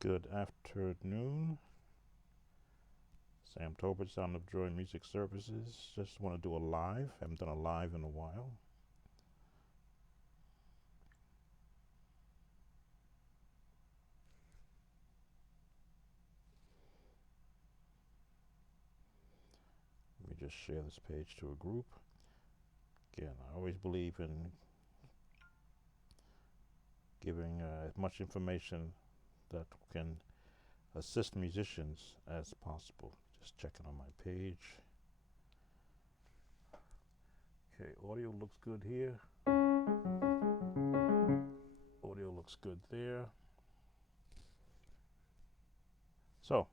Good afternoon. Sam Tolbert, Sound of Joy Music Services. Just want to do a live. Haven't done a live in a while. Let me just share this page to a group. Again, I always believe in giving as much information that can assist musicians as possible. Just checking on my page. Okay, audio looks good here. Audio looks good there. So,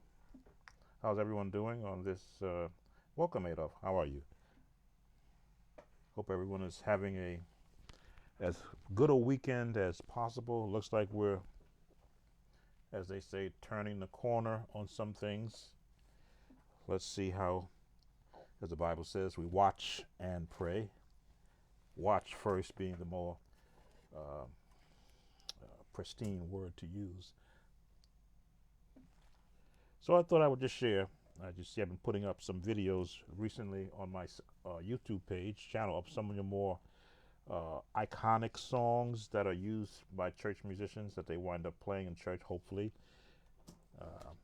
how's everyone doing on this? Welcome, Adolf. How are you? Hope everyone is having as good a weekend as possible. Looks like we're, as they say, turning the corner on some things. Let's see how, as the Bible says, we watch and pray. Watch first being the more pristine word to use. So I thought I would just share. As you see, I've been putting up some videos recently on my YouTube page, channel, of some of the more iconic songs that are used by church musicians that they wind up playing in church, hopefully.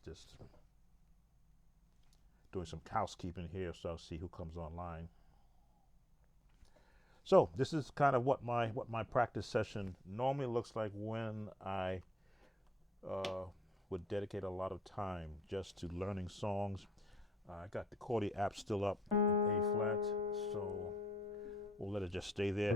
Just doing some housekeeping here, so I'll see who comes online. So this is kind of what my practice session normally looks like when I would dedicate a lot of time just to learning songs. I got the Chordy app still up in A flat, so we'll let it just stay there.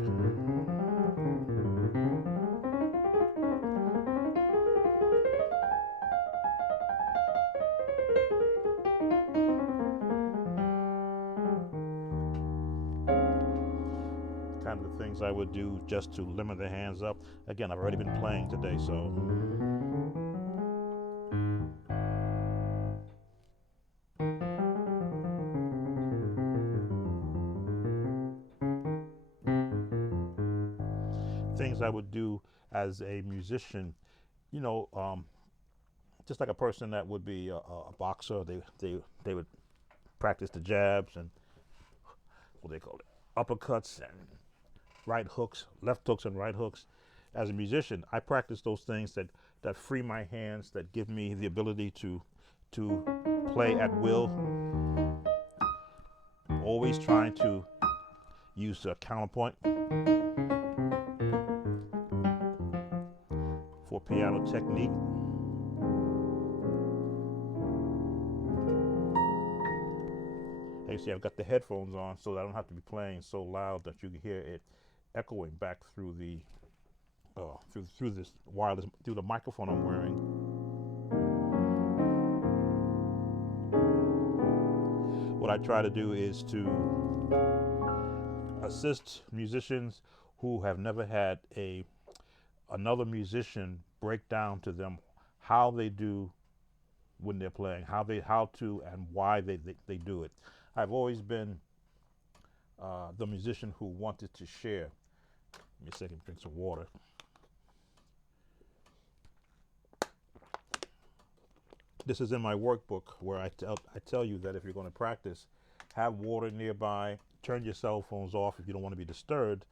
Kind of the things I would do just to limit the hands up. Again, I've already been playing today, so things I would do as a musician, you know, just like a person that would be a boxer. They would practice the jabs and what they call it, uppercuts and right hooks, left hooks and right hooks. As a musician, I practice those things that free my hands, that give me the ability to play at will. Always trying to use a counterpoint for piano technique. You see, I've got the headphones on so that I don't have to be playing so loud that you can hear it echoing back through the through this wireless, through the microphone I'm wearing. What I try to do is to assist musicians who have never had another musician break down to them how they do when they're playing, how to and why they do it. I've always been the musician who wanted to share. Give me a second, drink some water. This is in my workbook where I tell you that if you're going to practice, have water nearby, turn your cell phones off if you don't want to be disturbed,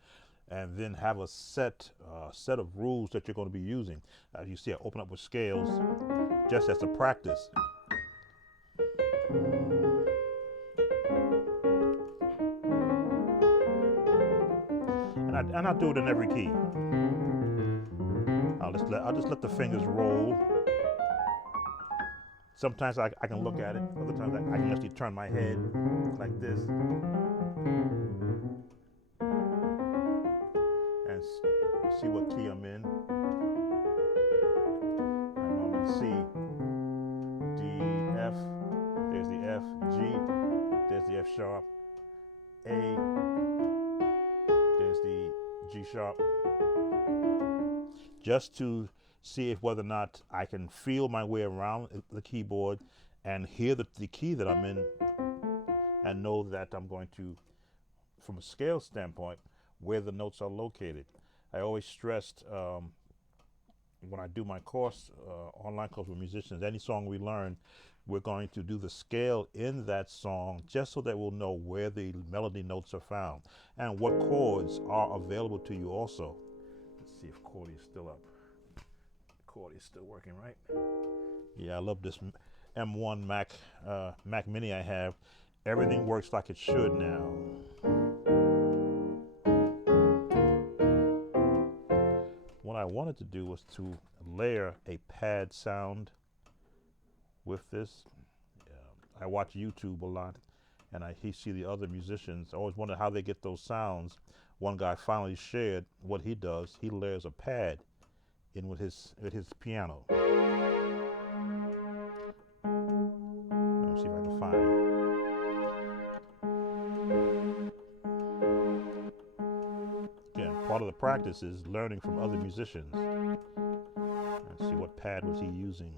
and then have a set of rules that you're going to be using. As you see, I open up with scales just as a practice. And I do it in every key. I'll just let the fingers roll. Sometimes I can look at it. Other times I can actually turn my head like this and see what key I'm in. I'm in C, D, F. There's the F, G. There's the F sharp, A. There's the G sharp. Just to see if whether or not I can feel my way around the keyboard and hear the key that I'm in and know that I'm going to, from a scale standpoint, where the notes are located. I always stressed, when I do my course, online course with musicians, any song we learn, we're going to do the scale in that song just so that we'll know where the melody notes are found and what chords are available to you also. Let's see if Cordy is still up. Cordy is still working, right? Yeah, I love this M1 Mac Mini I have. Everything works like it should now. What I wanted to do was to layer a pad sound with this. I watch YouTube a lot, and I see the other musicians. I always wonder how they get those sounds. One guy finally shared what he does. He layers a pad in with his piano. Let me see if I can find. Again, part of the practice is learning from other musicians. Let's see, what pad was he using?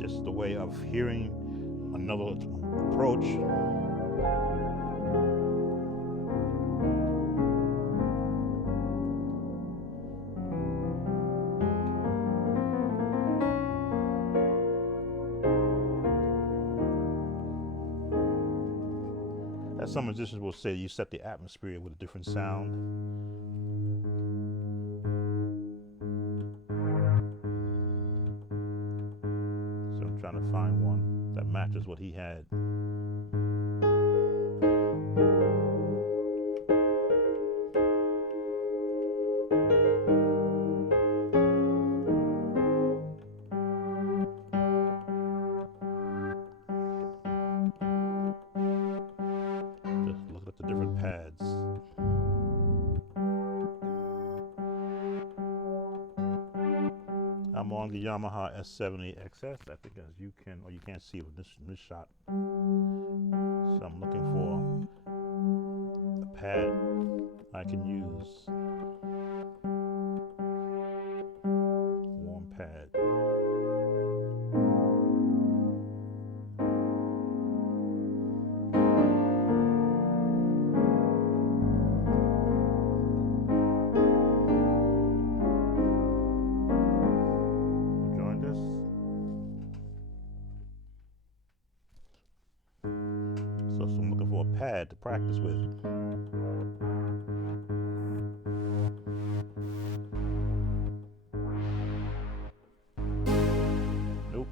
Just the way of hearing another approach. As some musicians will say, you set the atmosphere with a different sound. So I'm trying to find one that matches what he had. Just look at the different pads. I'm on the Yamaha S70XS. I think as you can, or you can't see it with this shot. So I'm looking for a pad I can use. Warm pad. So I'm looking for a pad to practice with. Nope.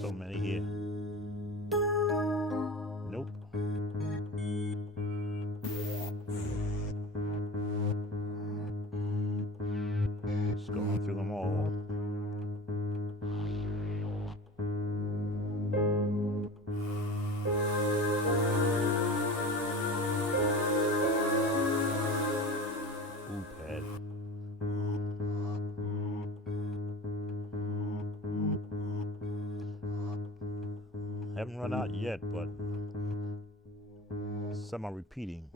So many here. Nope. Just going through them all. Haven't run out yet, but some are repeating.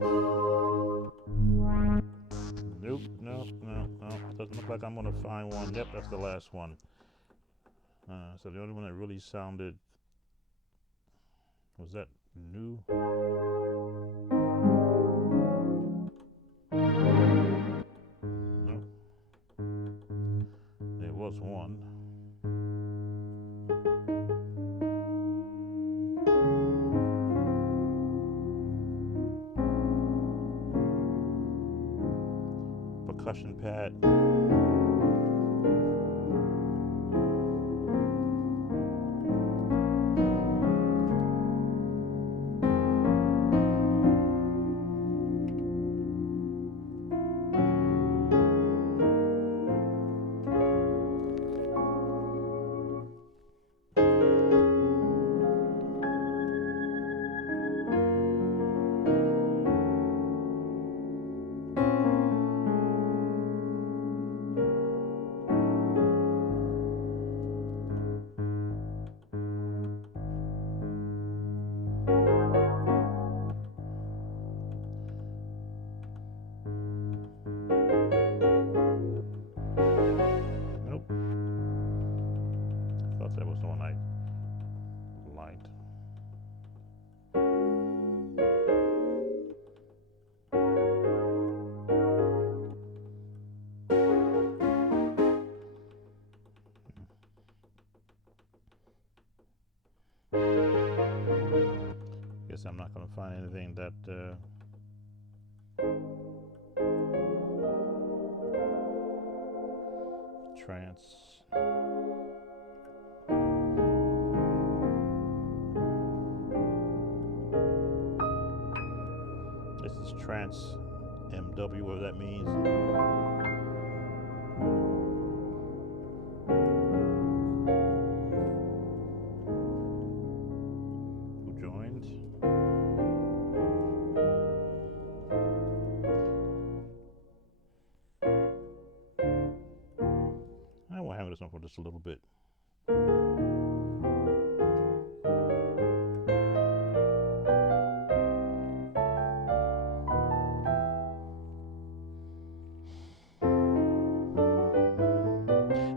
Nope, no. Doesn't look like I'm gonna find one. Yep, that's the last one. So the only one that really sounded, was that new? No. There was one. Percussion pad. the one I liked. Guess I'm not going to find anything that trance. This is trance MW, whatever that means. Who joined? I will hammer this one for just a little bit.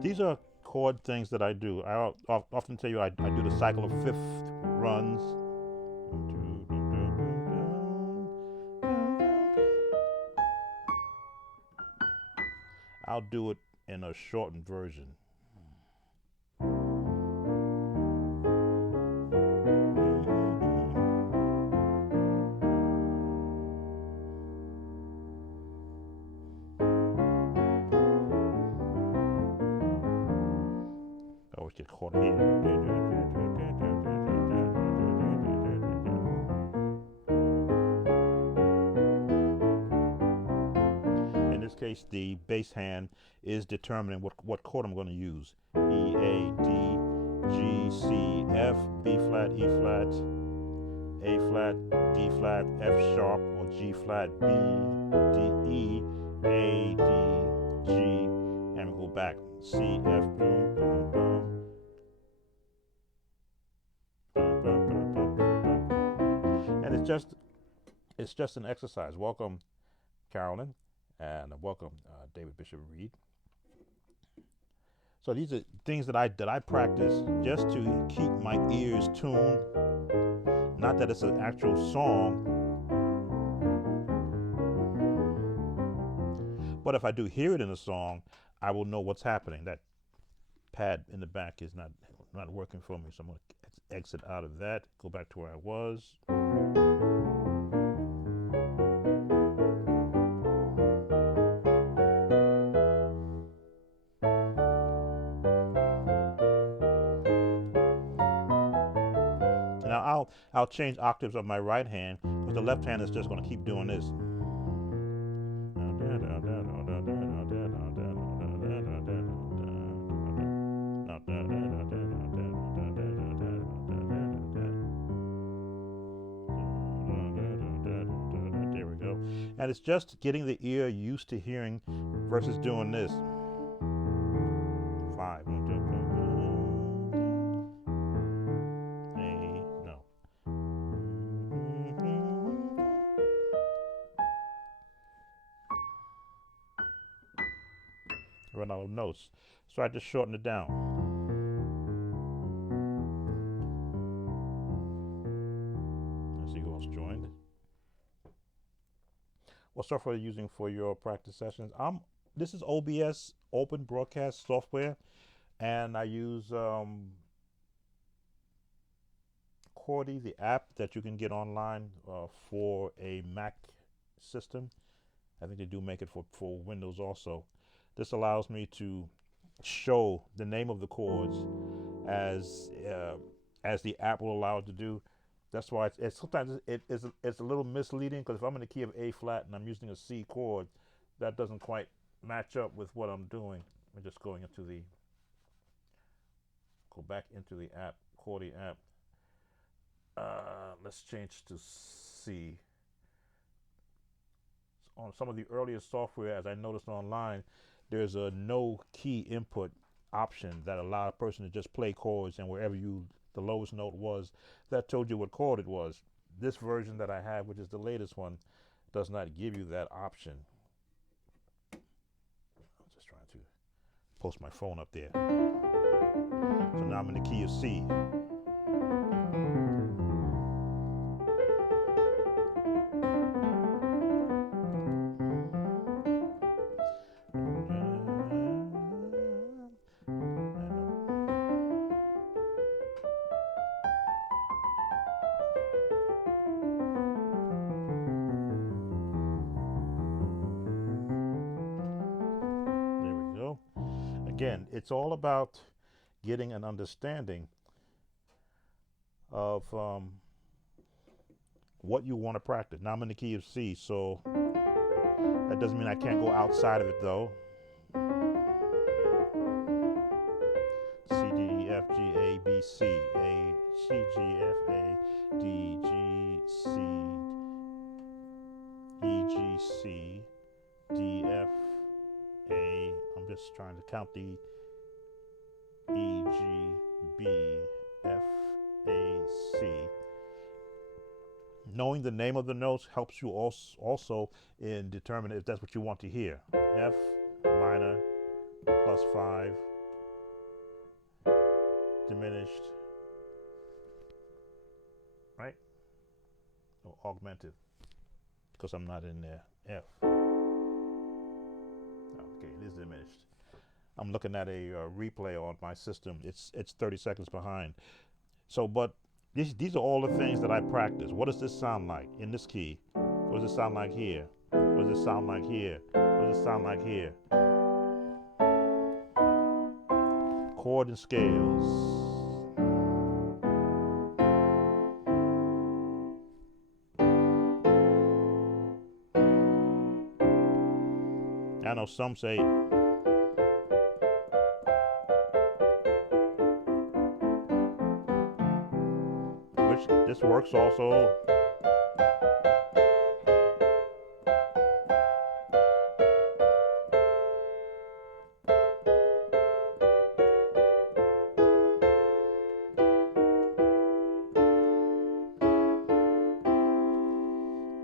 These are chord things that I do. I'll often tell you I do the cycle of fifth runs. I'll do it in a shortened version. I always get caught here. In this case, the bass hand is determining what chord I'm going to use. E, A, D, G, C, F, B flat, E flat, A flat, D flat, F sharp, or G flat, B, D, E, A, D, G, and we go back. C, F, boom, boom, boom. And it's just an exercise. Welcome, Carolyn, and welcome, David Bishop Reed. So these are things that I practice just to keep my ears tuned. Not that it's an actual song, but if I do hear it in a song, I will know what's happening. That pad in the back is not working for me, so I'm going to exit out of that, go back to where I was. Now I'll change octaves on my right hand, but the left hand is just going to keep doing this. There we go. And it's just getting the ear used to hearing versus doing this. 5. Run out of notes, so I just shorten it down. Let's see who else joined. What software are you using for your practice sessions? This is OBS, Open Broadcast Software, and I use Chordy, the app that you can get online for a Mac system. I think they do make it for Windows also. This allows me to show the name of the chords as the app will allow it to do. That's why sometimes it's a little misleading, because if I'm in the key of A flat and I'm using a C chord, that doesn't quite match up with what I'm doing. I'm just go back into the app, Chordy app. Let's change to C. On some of the earlier software, as I noticed online, there's a no key input option that allowed a person to just play chords, and wherever the lowest note was, that told you what chord it was. This version that I have, which is the latest one, does not give you that option. I'm just trying to post my phone up there. So now I'm in the key of C. There we go. Again, it's all about getting an understanding of what you want to practice. Now I'm in the key of C, so that doesn't mean I can't go outside of it though. C, D, E, F, G, A, B, C, A, C, G, F, A, D, G, C, E, G, C, D, F, A. I'm just trying to count the E, G, B, F, A, C. Knowing the name of the notes helps you also in determining if that's what you want to hear. F minor +5, diminished, right? Or augmented, because I'm not in there. F. Okay, it is diminished. I'm looking at a replay on my system. It's 30 seconds behind. So, but these are all the things that I practice. What does this sound like in this key? What does it sound like here? What does it sound like here? What does it sound like here? Chord and scales. I know some say which this works also.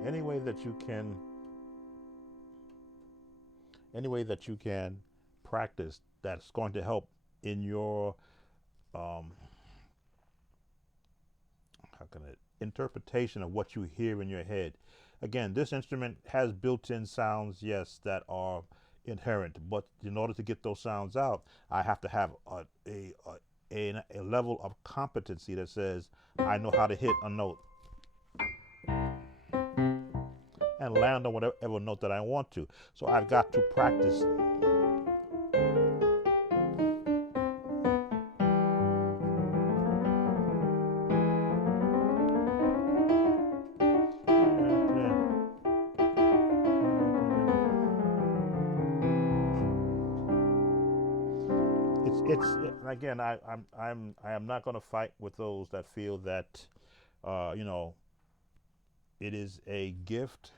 Any way that you can practice that's going to help in your interpretation of what you hear in your head. Again, this instrument has built-in sounds, yes, that are inherent, but in order to get those sounds out, I have to have a level of competency that says I know how to hit a note and land on whatever note that I want to. So I've got to practice. It's again, I am not going to fight with those that feel that it is a gift.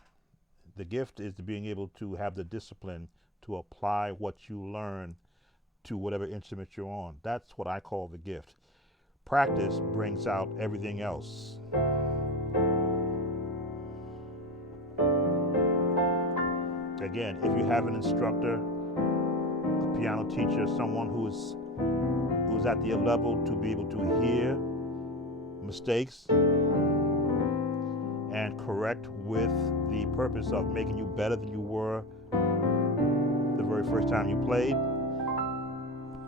The gift is to being able to have the discipline to apply what you learn to whatever instrument you're on. That's what I call the gift. Practice brings out everything else. Again, if you have an instructor, a piano teacher, someone who's at the level to be able to hear mistakes and correct with the purpose of making you better than you were the very first time you played.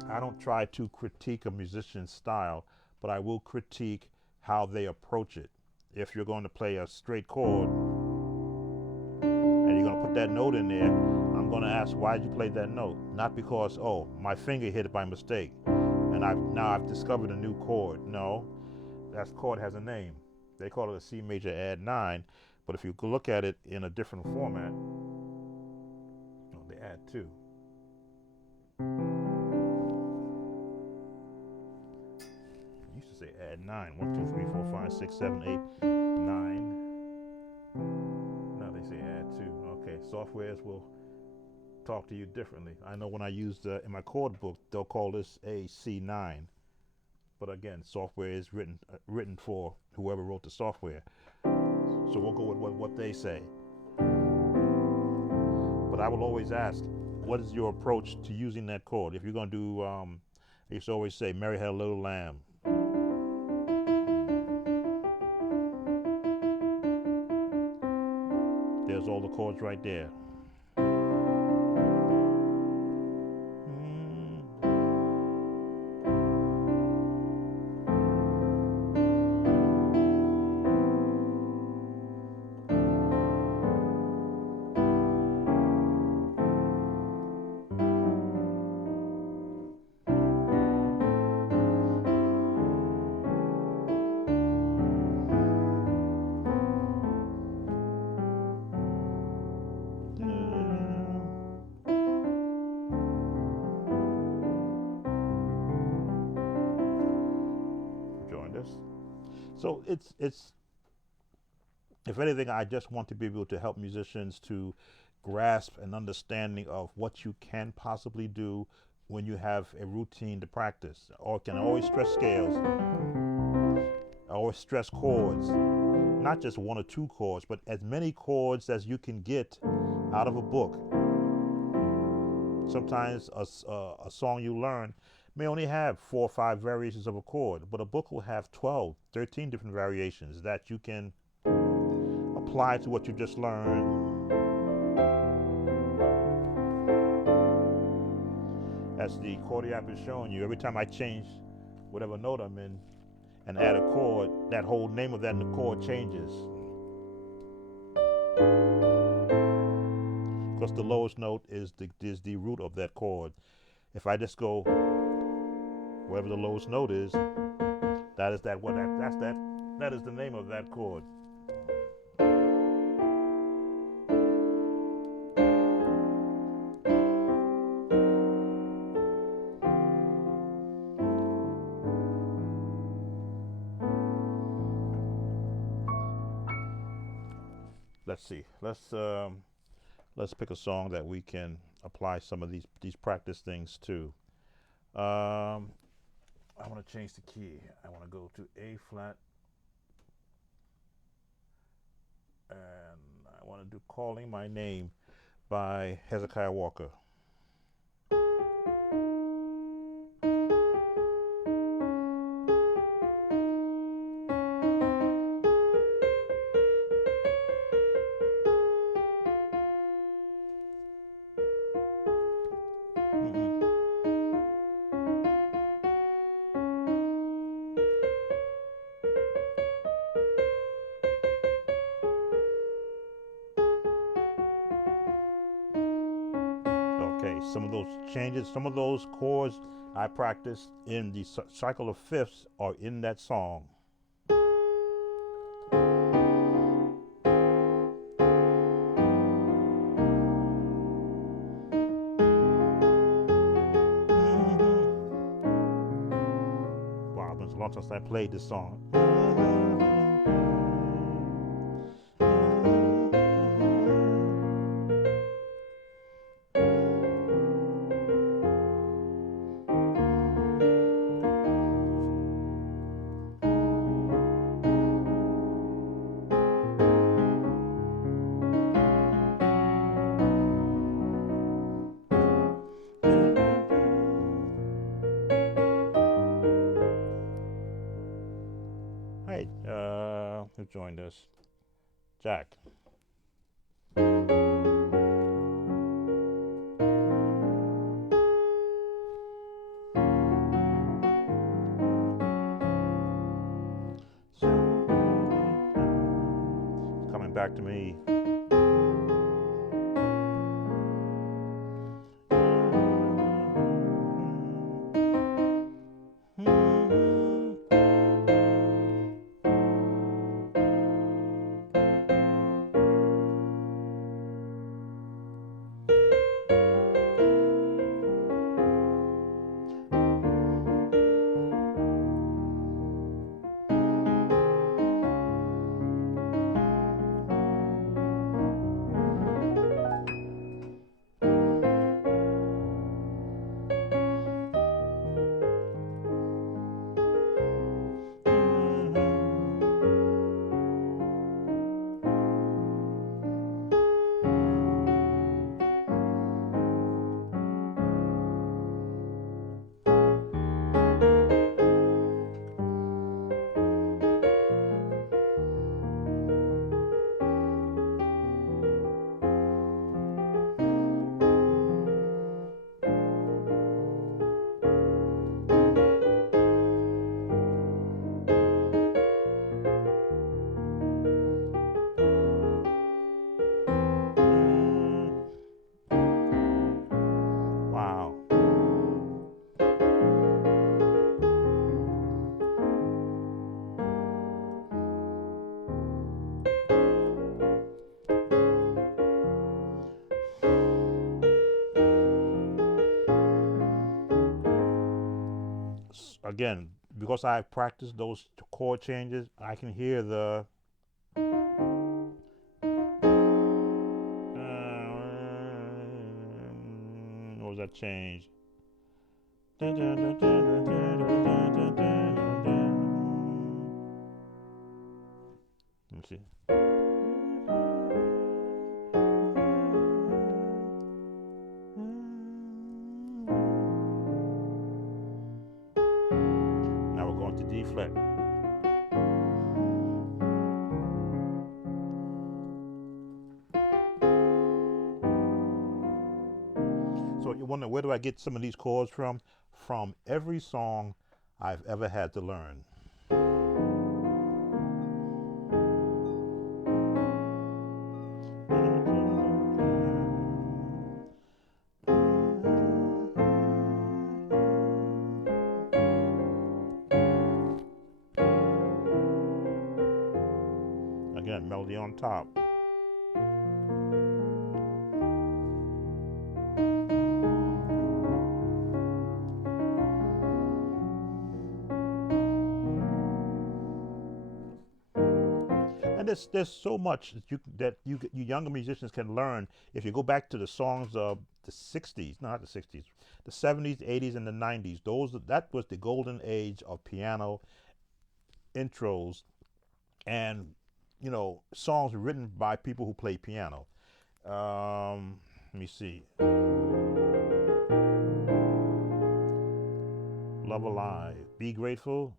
I don't try to critique a musician's style, but I will critique how they approach it. If you're going to play a straight chord and you're going to put that note in there, I'm going to ask, why did you play that note? Not because, oh, my finger hit it by mistake and I've discovered a new chord. No, that chord has a name. They call it a C major add 9, but if you look at it in a different format, they add 2. I used to say add 9. 1, 2, 3, 4, 5, 6, 7, 8, 9. Now they say add 2. Okay, softwares will talk to you differently. I know when I used in my chord book, they'll call this a C9. But again, software is written for whoever wrote the software. So we'll go with what they say. But I will always ask, what is your approach to using that chord? If you're going to do, He used to always say, Mary had a little lamb. There's all the chords right there. Join us. So it's if anything, I just want to be able to help musicians to grasp an understanding of what you can possibly do when you have a routine to practice. Or can always stress scales, always stress chords, not just one or two chords, but as many chords as you can get out of a book. Sometimes a song you learn may only have 4 or 5 variations of a chord, but a book will have 12, 13 different variations that you can apply to what you just learned. As the chord app is showing you, every time I change whatever note I'm in and add a chord, that whole name of that chord changes. Because the lowest note is the root of that chord. If I just go wherever the lowest note is, that is the name of that chord. Let's see. Let's pick a song that we can apply some of these practice things to. I want to change the key. I want to go to A flat, and I want to do "Calling My Name" by Hezekiah Walker. Okay, some of those changes, some of those chords I practiced in the cycle of fifths are in that song. Wow, it's a long time since I played this song. Hey, who joined us? Jack. Coming back to me. again, because I've practiced those chord changes, I can hear the what was that change? Let me see. Now we're going to D flat. So you wonder, where do I get some of these chords from? From every song I've ever had to learn. Again, melody on top. And there's so much that you younger musicians can learn if you go back to the songs of the 60s, not the 60s, the 70s, 80s, and the 90s. That was the golden age of piano intros and songs written by people who play piano. Let me see. Love Alive, Be Grateful.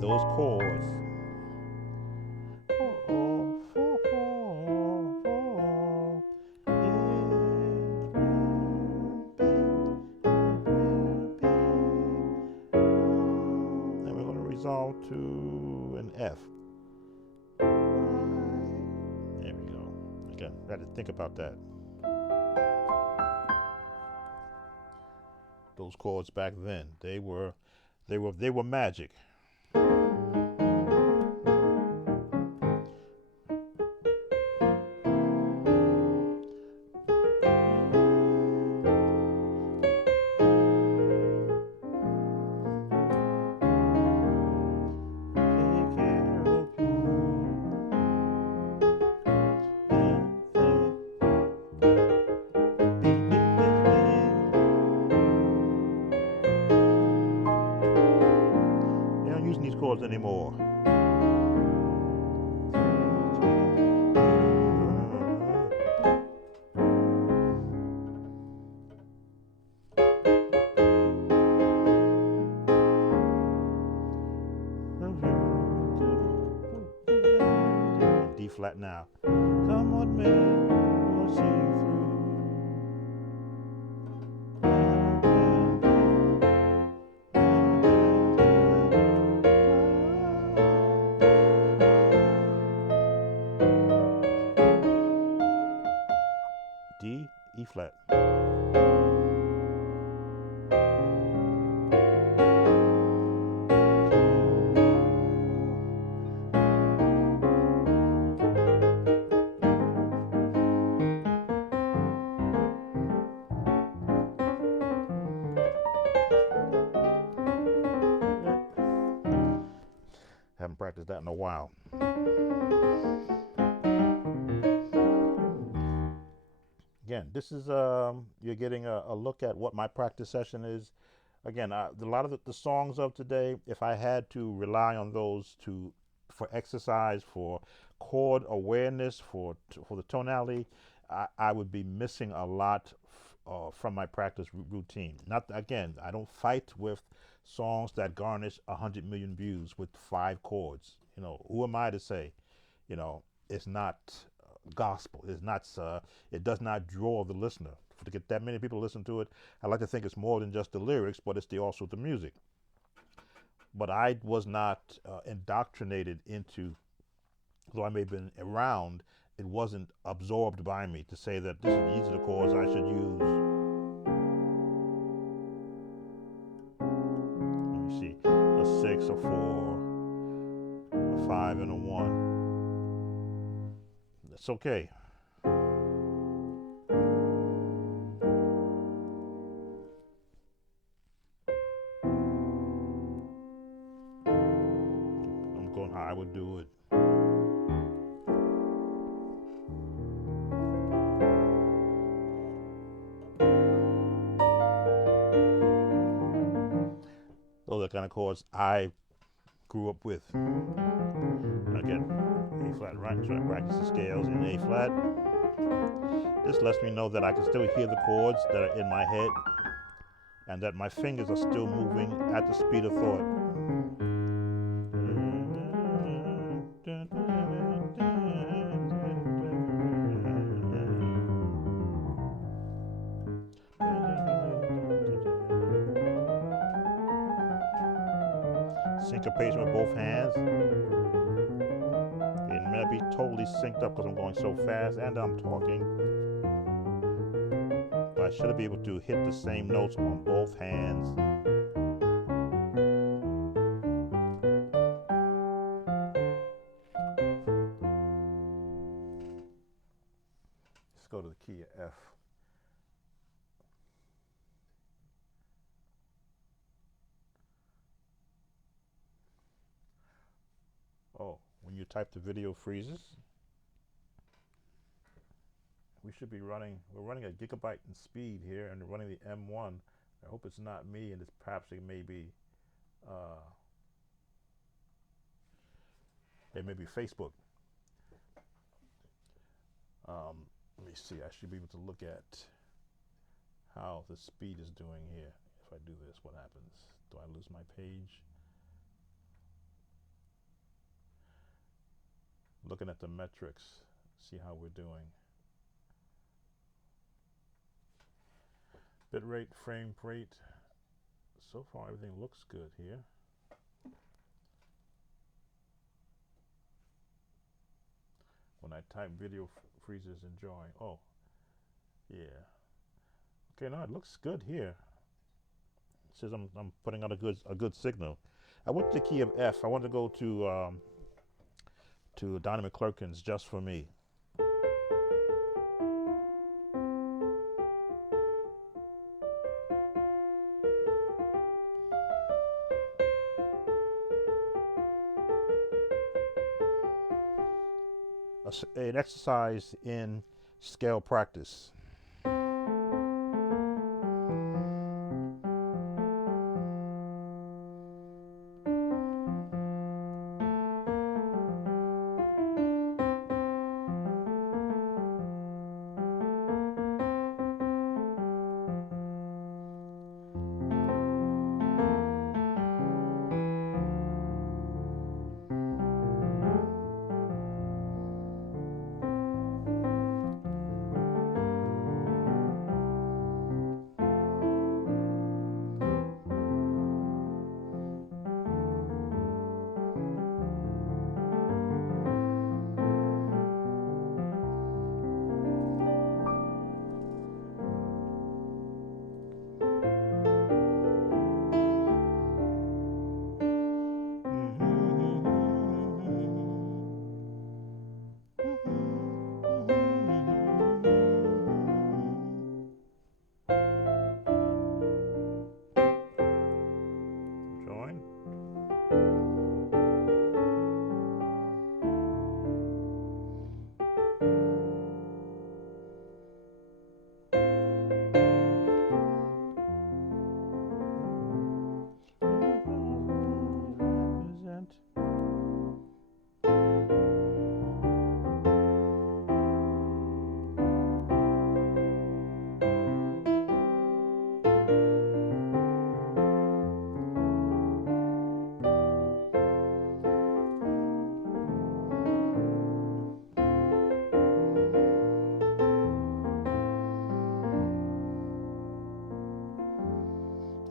Those chords. And we're going to resolve to an F. There we go. Again, I had to think about that. Those chords back then, they were magic. These chords anymore. D flat now. Come what may, I'll see you through. D, E flat. Haven't practiced that in a while. Again, this is you're getting a look at what my practice session is. Again, a lot of the songs of today, if I had to rely on those for exercise, for chord awareness, for the tonality, I would be missing a lot from my practice routine. Not again, I don't fight with songs that garnish 100 million views with 5 chords. You know, who am I to say, you know, it's not gospel. It's not. It does not draw the listener. To get that many people to listen to it, I like to think it's more than just the lyrics, but it's also the music. But I was not indoctrinated into, though I may have been around, it wasn't absorbed by me to say that these are the chords I should use. Let me see, a 6, a 4, a 5, and a 1. That's okay. I'm going how I would do it. Those are the kind of chords I grew up with. Again, A flat, right? So I practice the scales in A flat. This lets me know that I can still hear the chords that are in my head and that my fingers are still moving at the speed of thought. Syncopation with both hands. It may not be totally synced up because I'm going so fast and I'm talking. But I should be able to hit the same notes on both hands. Let's go to the key of F. Oh, when you type the video freezes. We should be running, we're running a gigabyte in speed here and running the M1. I hope it's not me and it's perhaps it may be Facebook. Let me see, I should be able to look at how the speed is doing here. If I do this, what happens? Do I lose my page? Looking at the metrics, see how we're doing. Bitrate, frame rate. So far, everything looks good here. When I type video freezes enjoy. Oh, yeah. Okay, no, it looks good here. It says I'm putting out a good signal. I went to the key of F. I want to go to Donnie McClurkin's Just For Me. An exercise in scale practice.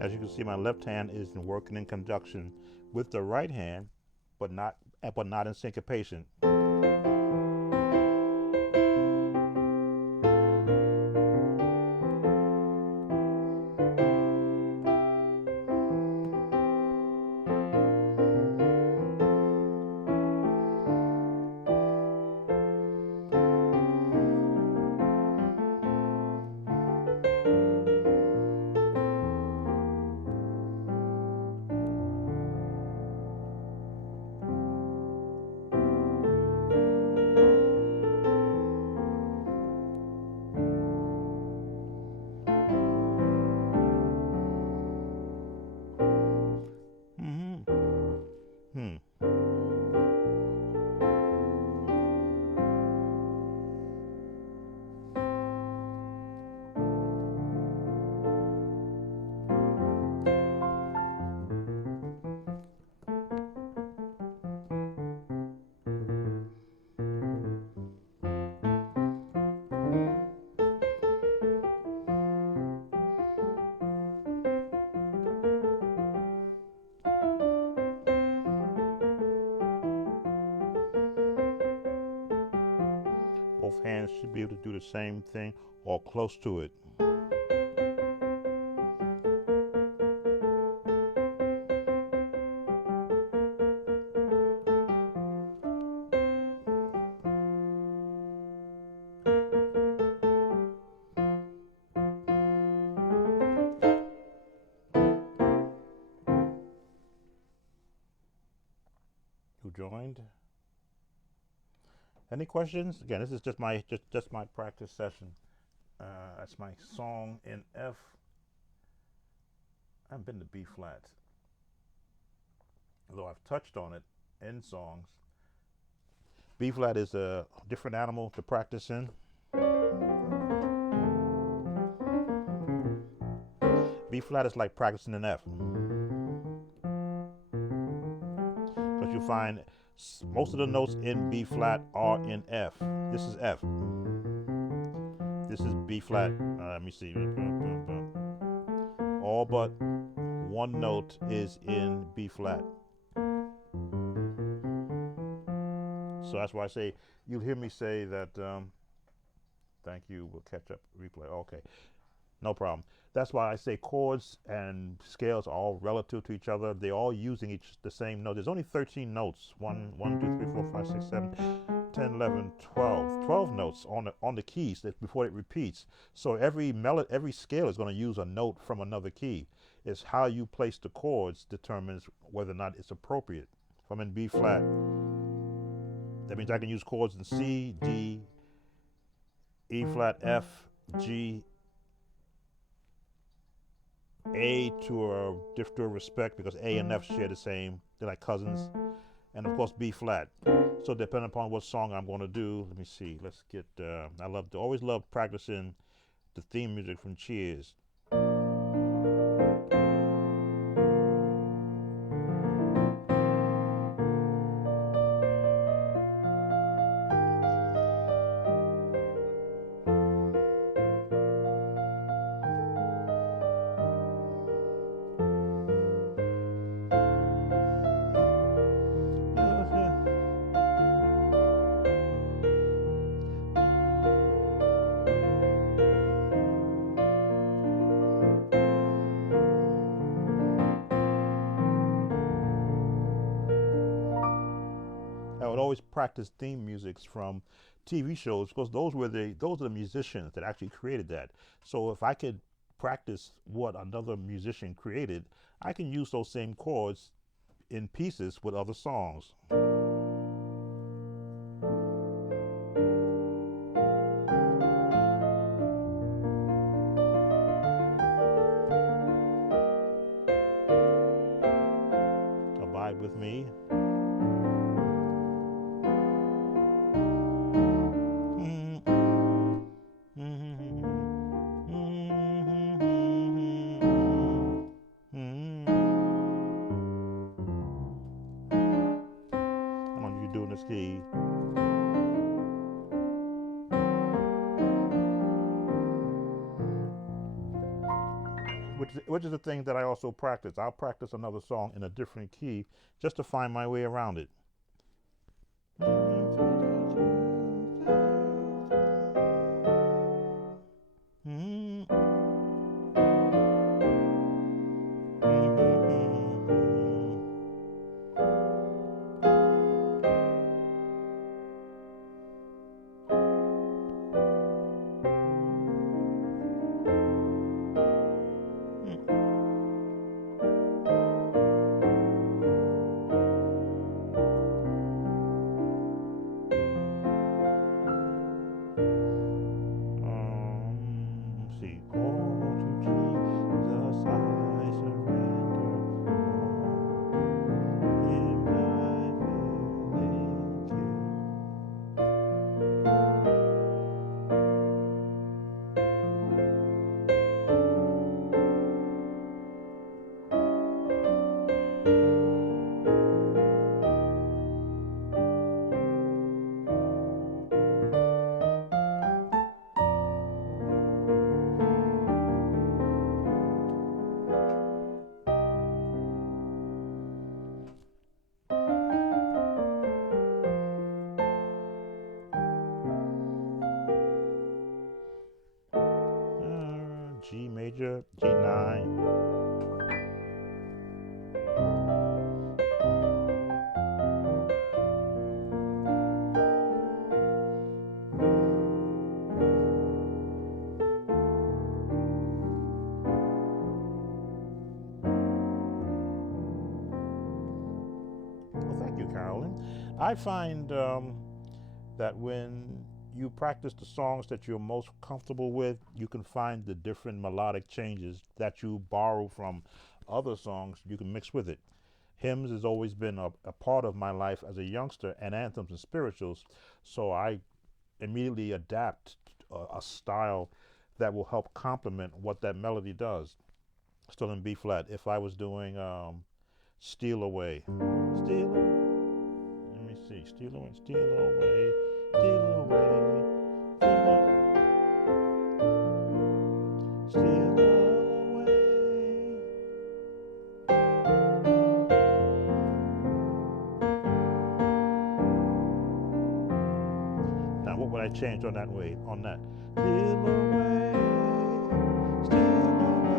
As you can see, my left hand is working in conjunction with the right hand, but not in syncopation. Hmm. Both hands should be able to do the same thing or close to it. Who joined? Any questions? Again, this is just my practice session. That's my song in F. I haven't been to B flat, although I've touched on it in songs. B flat is a different animal to practice in. B flat is like practicing in F, because you find most of the notes in B flat are in F. This is F. This is B flat. Let me see. All but one note is in B flat. So that's why I say, you'll hear me say that, thank you, we'll catch up, replay. Okay, no problem. That's why I say chords and scales are all relative to each other. They're all using the same note. There's only 13 notes. 1, 2, 3, 4, 5, 6, 7, 10, 11, 12. 12 notes on the keys before it repeats. So every scale is going to use a note from another key. It's how you place the chords determines whether or not it's appropriate. If I'm in B flat, that means I can use chords in C, D, E flat, F, G, A to a respect, because A and F share the same, they're like cousins, and of course B flat. So depending upon what song I'm going to do, let me see, let's get, I always love practicing the theme music from Cheers. I would always practice theme musics from TV shows, because those are the musicians that actually created that. So if I could practice what another musician created, I can use those same chords in pieces with other songs. Abide with me. Doing this key. which is the thing that I also practice. I'll practice another song in a different key just to find my way around it. See, all to Jesus I surrender, all Him I fully give. G major, G9. Well, thank you, Carolyn. I find that when you practice the songs that you're most comfortable with, you can find the different melodic changes that you borrow from other songs. You can mix with it. Hymns has always been a part of my life as a youngster, and anthems and spirituals. So I immediately adapt a style that will help complement what that melody does. Still in B flat. If I was doing Steal Away, Steal Away. Let me see. Steal Away, Steal Away, Steal Away, Steal Away. Now, what would I change on that way? On that. Steal away, steal away,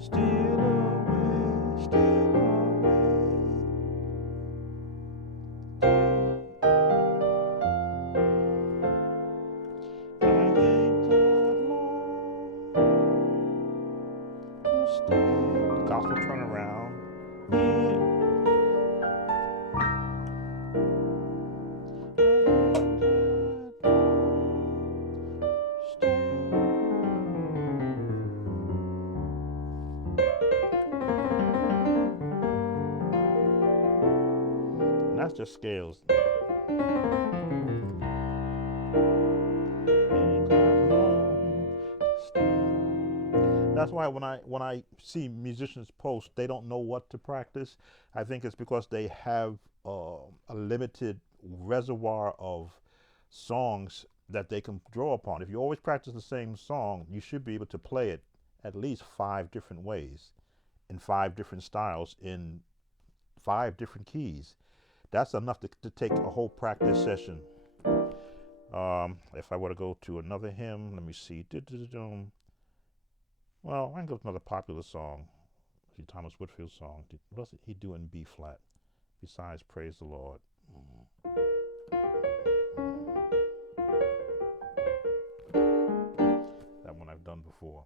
steal away, steal away. I ain't got long to stay. Gospel turnaround. That's just scales. That's why when I see musicians post, they don't know what to practice. I think it's because they have a limited reservoir of songs that they can draw upon. If you always practice the same song, you should be able to play it at least 5 different ways, in 5 different styles, in 5 different keys. That's enough to take a whole practice session. If I were to go to another hymn, let me see. Well, I can go to another popular song. See, Thomas Whitfield's song. What else did he do in B flat besides Praise the Lord? That one I've done before.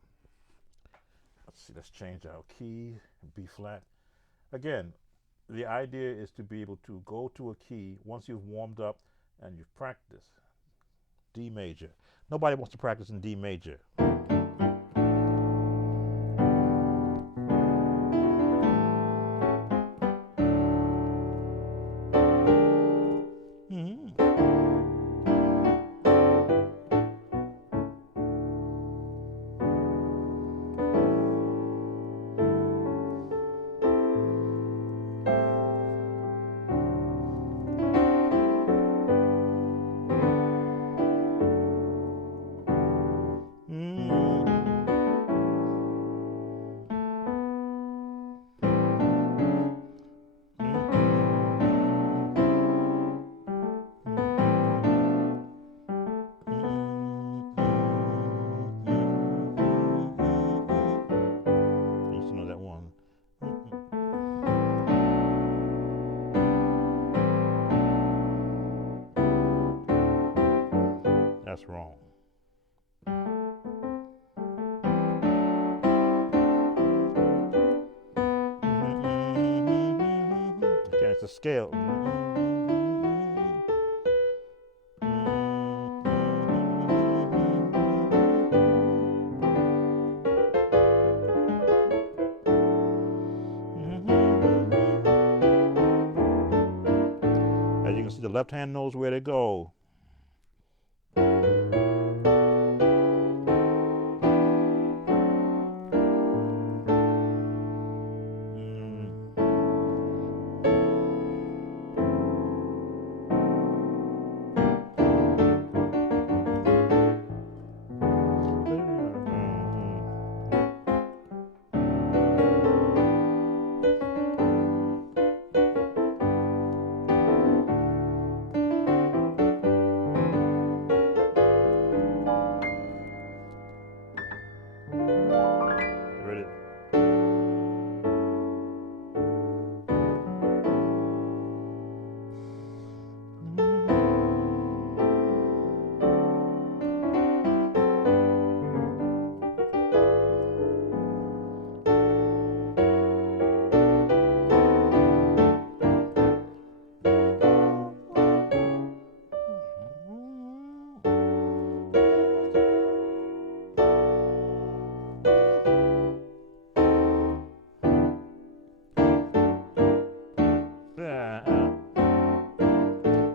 Let's see, let's change our key, B flat. Again, the idea is to be able to go to a key once you've warmed up and you've practiced. D major. Nobody wants to practice in D major. that's wrong. Okay, it's a scale. As you can see, the left hand knows where to go. Ready?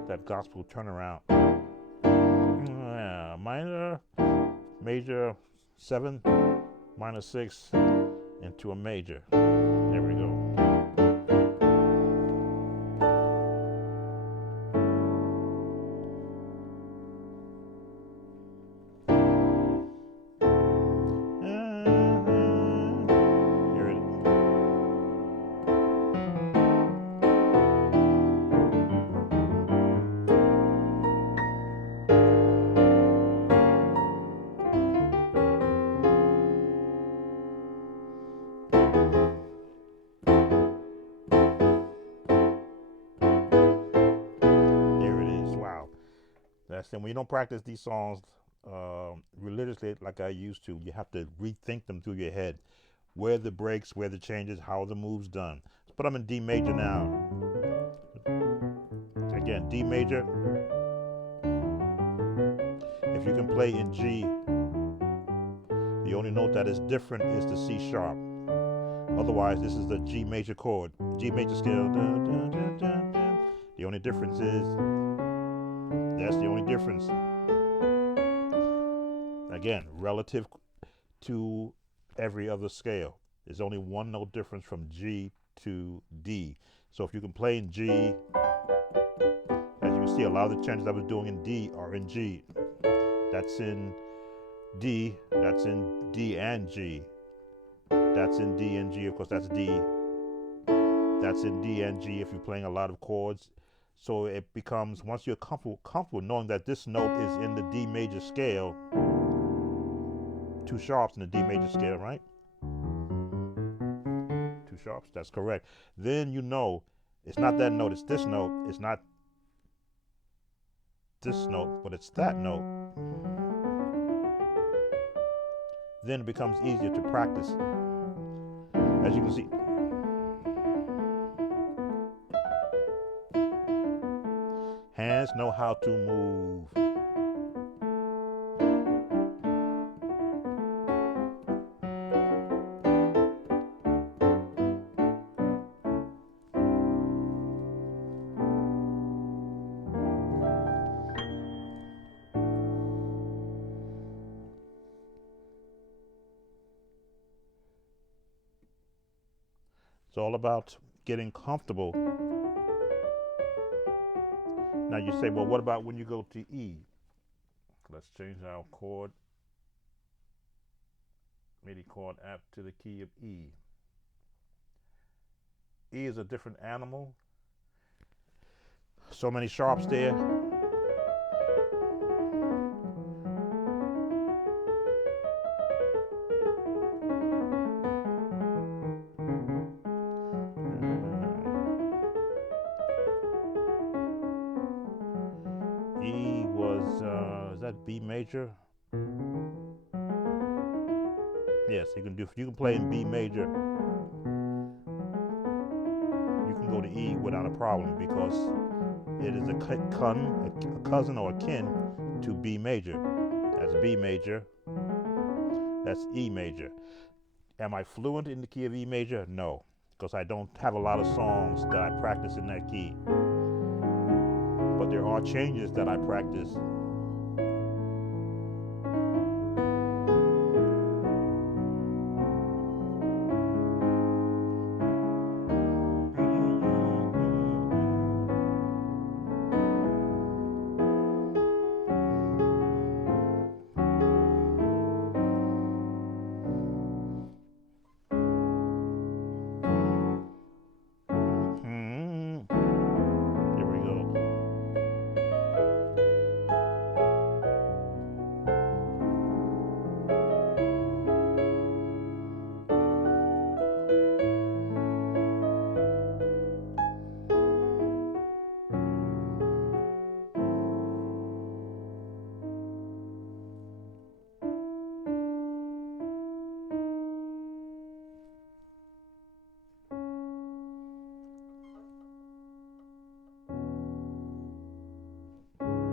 That gospel turnaround. Minor, major, 7, minor 6, into a major. There we go. Here it is. That's when you don't practice these songs religiously like I used to. You have to rethink them through your head. Where the breaks, where the changes, how the move's done. Let's put them in D major now. Again, D major. If you can play in G, the only note that is different is the C sharp. Otherwise, this is the G major chord, G major scale. The only difference is, that's the only difference. Again, relative to every other scale. There's only one note difference from G to D. So if you can play in G, as you can see, a lot of the changes I was doing in D are in G. That's in D, that's in D and G. That's in D and G, of course, that's D. That's in D and G if you're playing a lot of chords. So it becomes, once you're comfortable knowing that this note is in the D major scale, 2 sharps in the D major scale, right? 2 sharps, that's correct. Then you know it's not that note, it's this note. It's not this note, but it's that note. Then it becomes easier to practice. As you can see, hands know how to move. It's all about getting comfortable. Now you say, well, what about when you go to E? Let's change our chord, MIDI chord app to the key of E. E is a different animal. So many sharps there. E was, is that B B major. Yes, you can play in B major. You can go to E without a problem because it is a cousin or a kin to B major. That's B major. That's E major. Am I fluent in the key of E major? No, because I don't have a lot of songs that I practice in that key. But there are changes that I practice. Here we go.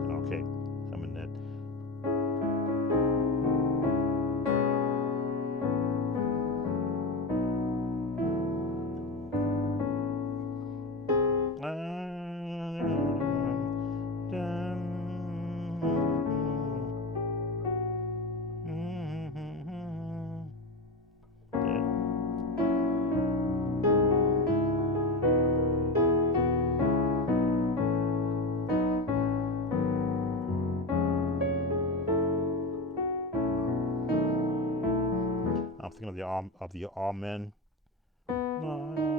Okay, I'm in that. I'm thinking of the Amen. Amen.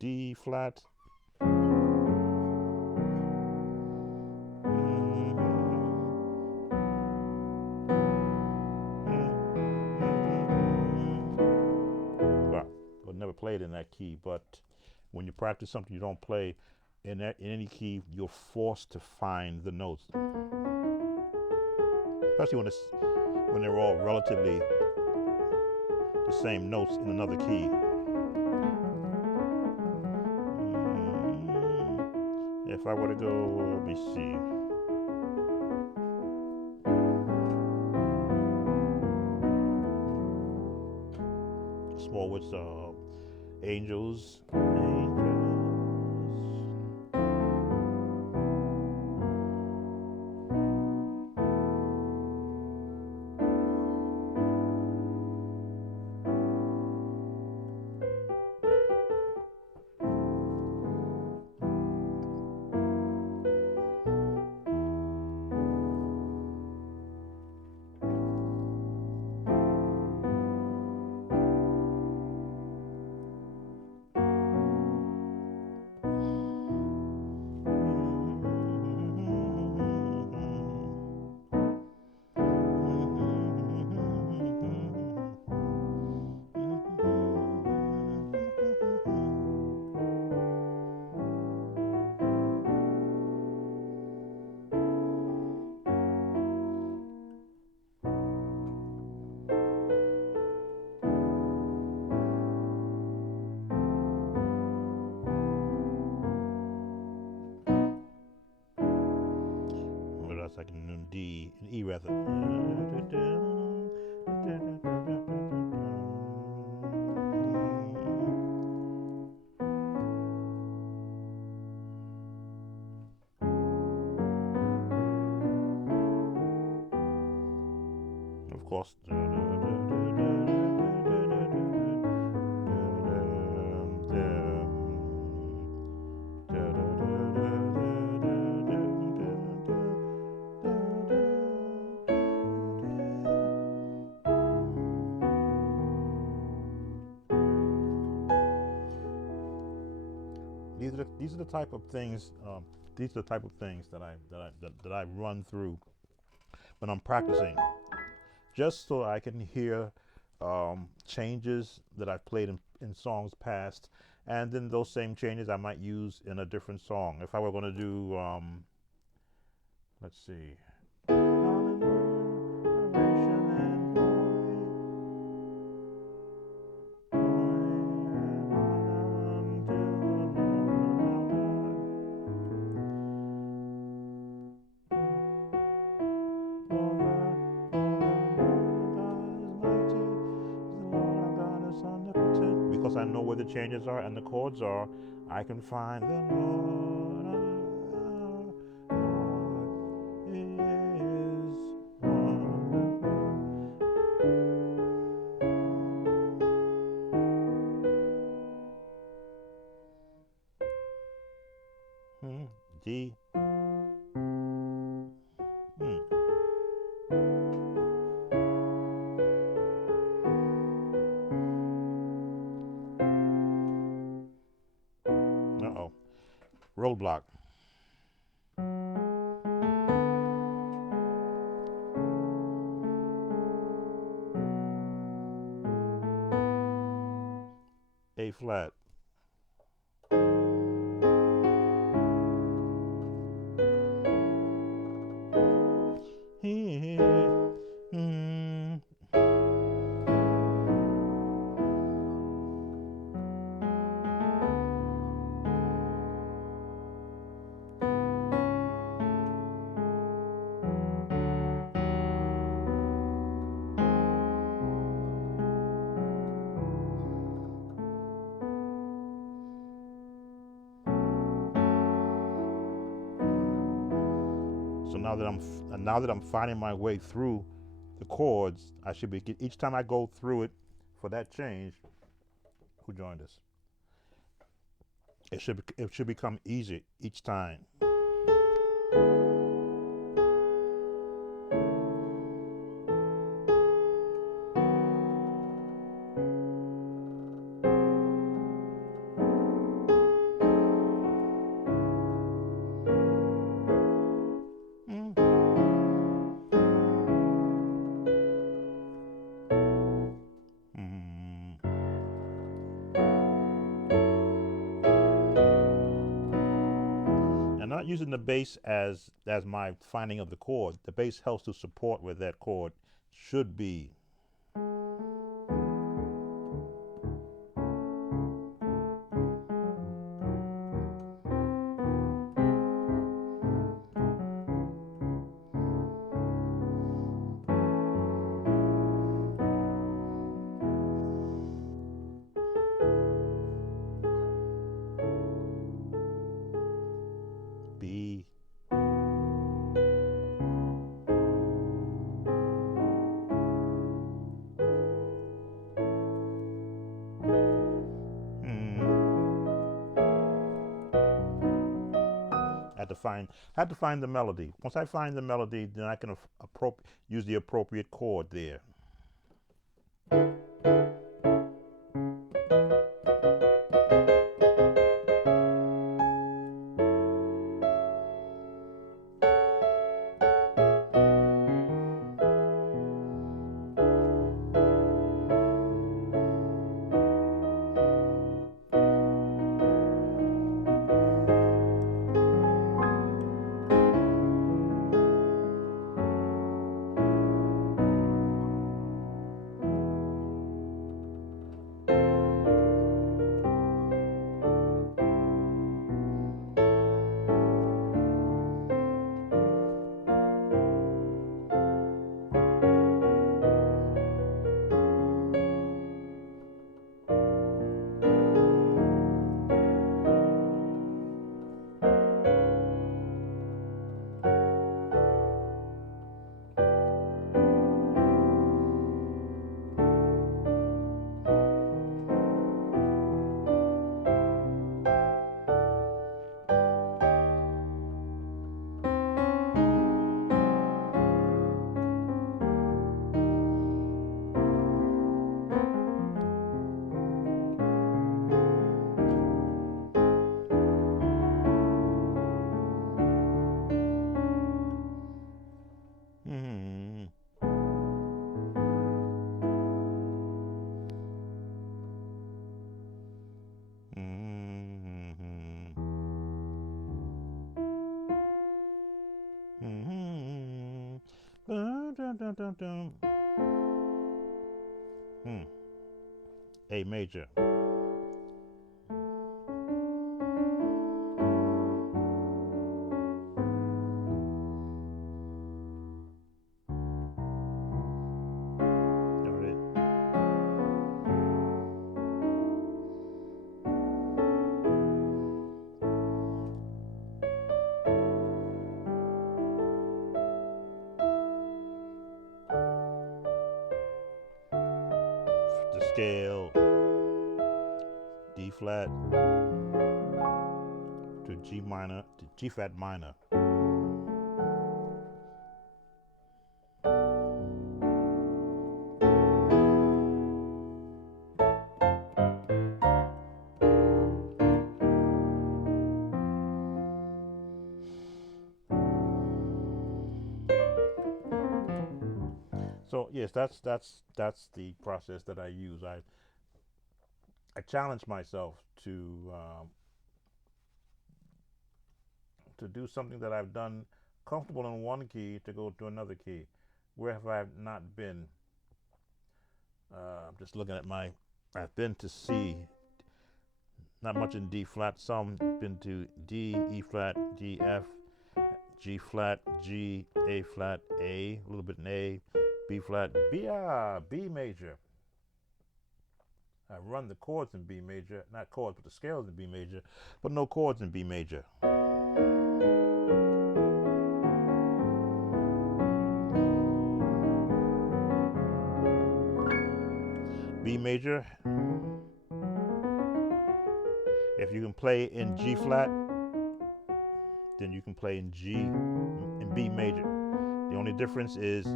D flat. Well, I never played in that key, but when you practice something you don't play in any key, you're forced to find the notes, especially when they're all relatively the same notes in another key. If I were to go, let me see. Smallwood's Angels. Like in D, in E rather. Of course. these are the type of things. These are the type of things that I run through when I'm practicing, just so I can hear changes that I've played in songs past, and then those same changes I might use in a different song. If I were going to do, let's see. Because I know where the changes are and the chords are, I can find the Lord. Lord is wonderful. D. Uh-oh. Roadblock. A flat. So now that I'm finding my way through the chords, I should be each time I go through it for that change. Who joined us? It should become easy each time. And not using the bass as my finding of the chord. The bass helps to support where that chord should be. B. Had to find the melody. Once I find the melody, then I can use the appropriate chord there. dun, dun, dun. A major. There it is. The scale, D flat to G minor to G flat minor. So yes, that's the process that I use. I challenge myself to do something that I've done comfortable in one key to go to another key. Where have I not been? I'm just looking at I've been to C, not much in D flat, some been to D, E flat, G, F, G flat, G, A flat, A little bit in A, B flat, B major. I run the chords in B major, not chords, but the scales in B major, but no chords in B major. B major, if you can play in G flat, then you can play in B major. The only difference is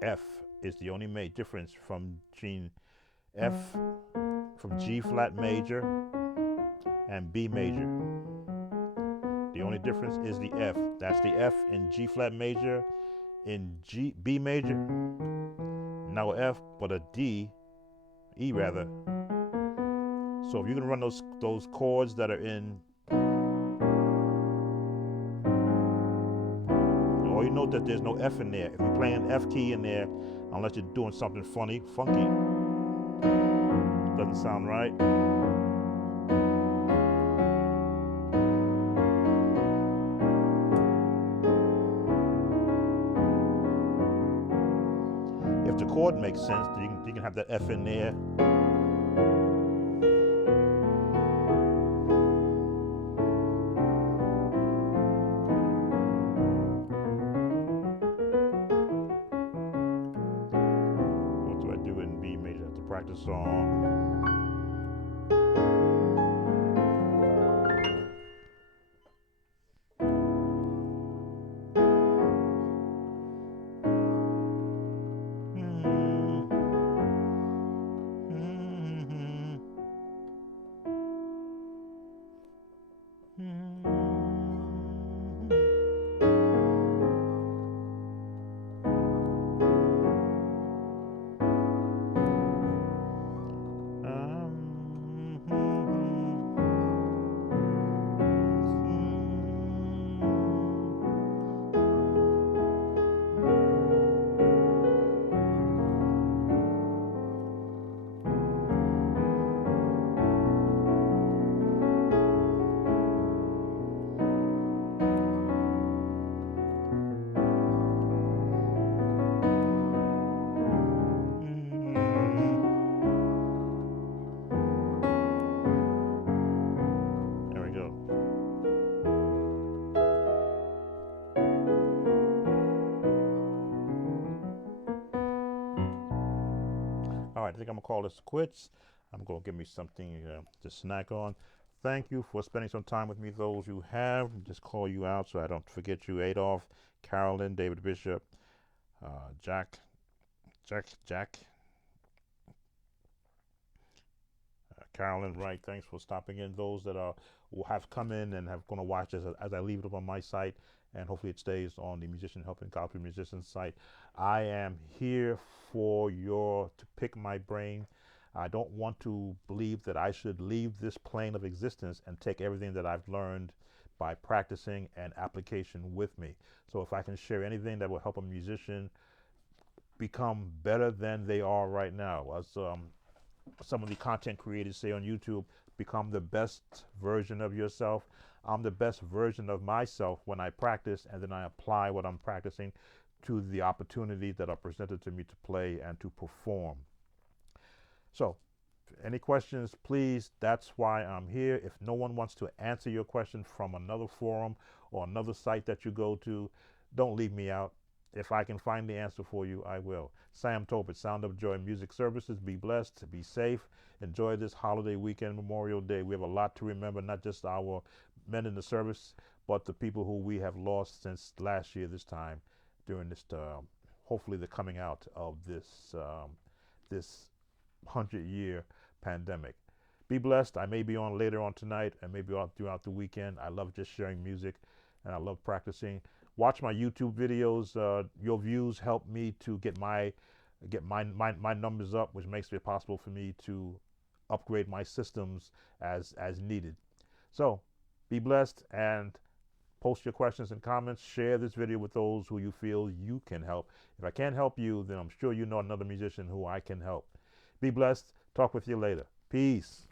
F is the only difference from G flat major and B major. The only difference is the F. That's the F in G flat major, in B major, no F, but a D, E rather. So if you can run those chords that are in, or you note that there's no F in there. If you're playing F key in there, unless you're doing something funky, doesn't sound right. If the chord makes sense, you can have that F in there. What do I do in B major? I have to practice song. All right, I think I'm gonna call this quits. I'm gonna give me something to snack on. Thank you for spending some time with me. Those who have, just call you out so I don't forget you. Adolph, Carolyn, David Bishop, Jack, Carolyn Wright. Thanks for stopping in. Those that have come in and have gonna watch as I leave it up on my site, and hopefully it stays on the Musician Helping Gospel Musicians site. I am here for to pick my brain. I don't want to believe that I should leave this plane of existence and take everything that I've learned by practicing and application with me. So if I can share anything that will help a musician become better than they are right now, as some of the content creators say on YouTube, become the best version of yourself. I'm the best version of myself when I practice, and then I apply what I'm practicing to the opportunities that are presented to me to play and to perform. So, any questions, please? That's why I'm here. If no one wants to answer your question from another forum or another site that you go to, don't leave me out. If I can find the answer for you, I will. Sam Tobit, Sound of Joy Music Services. Be blessed, be safe, enjoy this holiday weekend, Memorial Day. We have a lot to remember, not just our men in the service, but the people who we have lost since last year this time during this, hopefully the coming out of this 100-year pandemic. Be blessed. I may be on later on tonight and maybe throughout the weekend. I love just sharing music and I love practicing. Watch my YouTube videos. Your views help me to get my numbers up, which makes it possible for me to upgrade my systems as needed. So be blessed and post your questions and comments. Share this video with those who you feel you can help. If I can't help you, then I'm sure you know another musician who I can help. Be blessed. Talk with you later. Peace.